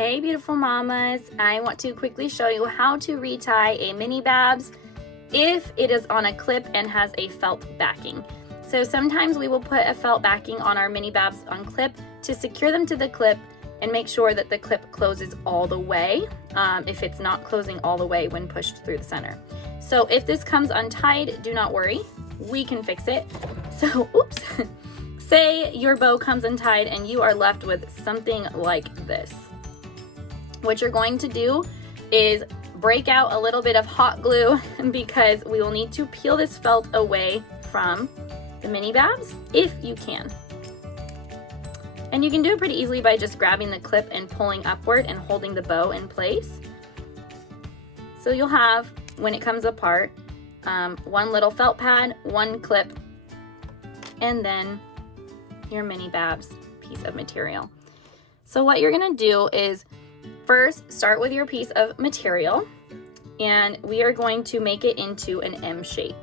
Hey beautiful mamas, I want to quickly show you how to retie a mini babs if it is on a clip and has a felt backing. So sometimes we will put a felt backing on our mini babs on clip to secure them to the clip and make sure that the clip closes all the way if it's not closing all the way when pushed through the center. So if this comes untied, do not worry, we can fix it. So oops, say your bow comes untied and you are left with something like this. What you're going to do is break out a little bit of hot glue because we will need to peel this felt away from the mini babs if you can. And you can do it pretty easily by just grabbing the clip and pulling upward and holding the bow in place. So you'll have, when it comes apart, one little felt pad, one clip, and then your mini babs piece of material. So what you're gonna do is first start with your piece of material, and we are going to make it into an M shape.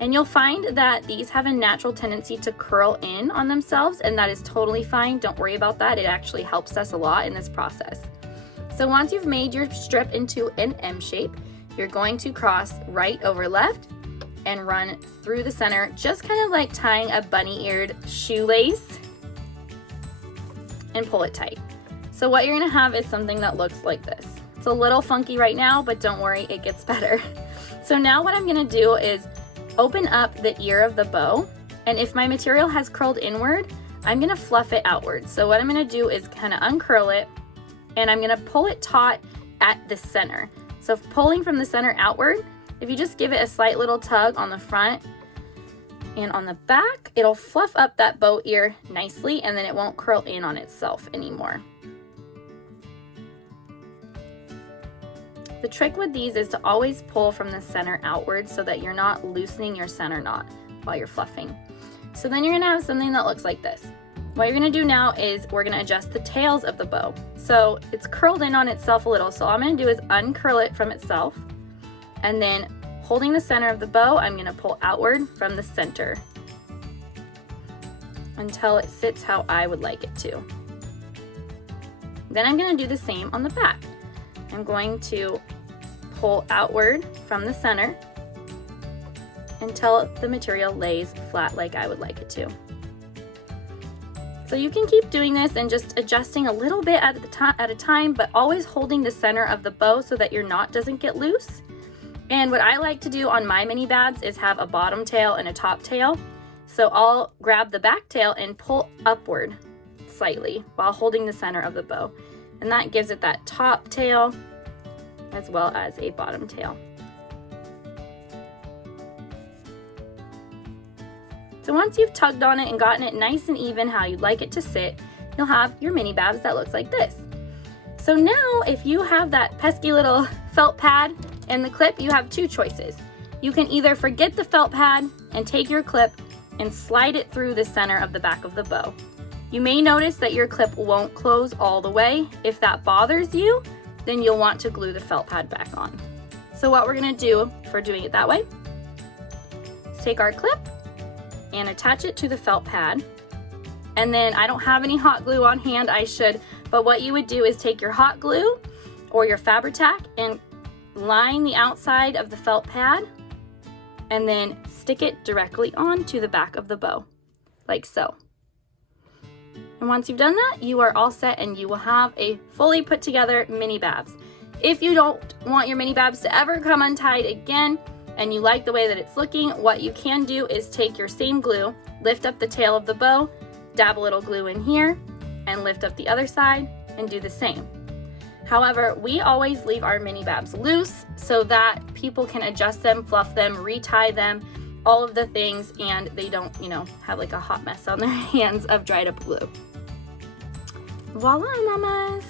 And you'll find that these have a natural tendency to curl in on themselves, and that is totally fine. Don't worry about that. It actually helps us a lot in this process. So once you've made your strip into an M shape, you're going to cross right over left and run through the center, just kind of like tying a bunny-eared shoelace, and pull it tight. So what you're gonna have is something that looks like this. It's a little funky right now, but don't worry, it gets better. So now what I'm gonna do is open up the ear of the bow, and if my material has curled inward, I'm gonna fluff it outward. So what I'm gonna do is kind of uncurl it, and I'm gonna pull it taut at the center. So pulling from the center outward, if you just give it a slight little tug on the front and on the back, it'll fluff up that bow ear nicely, and then it won't curl in on itself anymore. The trick with these is to always pull from the center outward so that you're not loosening your center knot while you're fluffing. So then you're gonna have something that looks like this. What you're gonna do now is we're gonna adjust the tails of the bow. So it's curled in on itself a little, so all I'm gonna do is uncurl it from itself, and then holding the center of the bow, I'm gonna pull outward from the center until it sits how I would like it to. Then I'm gonna do the same on the back. I'm going to pull outward from the center until the material lays flat like I would like it to. So you can keep doing this and just adjusting a little bit at a time, but always holding the center of the bow so that your knot doesn't get loose. And what I like to do on my mini babs is have a bottom tail and a top tail. So I'll grab the back tail and pull upward slightly while holding the center of the bow. And that gives it that top tail as well as a bottom tail. So once you've tugged on it and gotten it nice and even how you'd like it to sit, you'll have your mini babs that looks like this. So now if you have that pesky little felt pad and the clip, you have two choices. You can either forget the felt pad and take your clip and slide it through the center of the back of the bow. You may notice that your clip won't close all the way. If that bothers you, then you'll want to glue the felt pad back on. So what we're gonna do for doing it that way is take our clip and attach it to the felt pad. And then I don't have any hot glue on hand, I should, but what you would do is take your hot glue or your Fabri-Tac and line the outside of the felt pad and then stick it directly onto the back of the bow, like so. And once you've done that, you are all set and you will have a fully put together mini babs. If you don't want your mini babs to ever come untied again and you like the way that it's looking, what you can do is take your same glue, lift up the tail of the bow, dab a little glue in here, and lift up the other side and do the same. However, we always leave our mini babs loose so that people can adjust them, fluff them, retie them, all of the things, and they don't, have like a hot mess on their hands of dried up glue. Voila, mamas!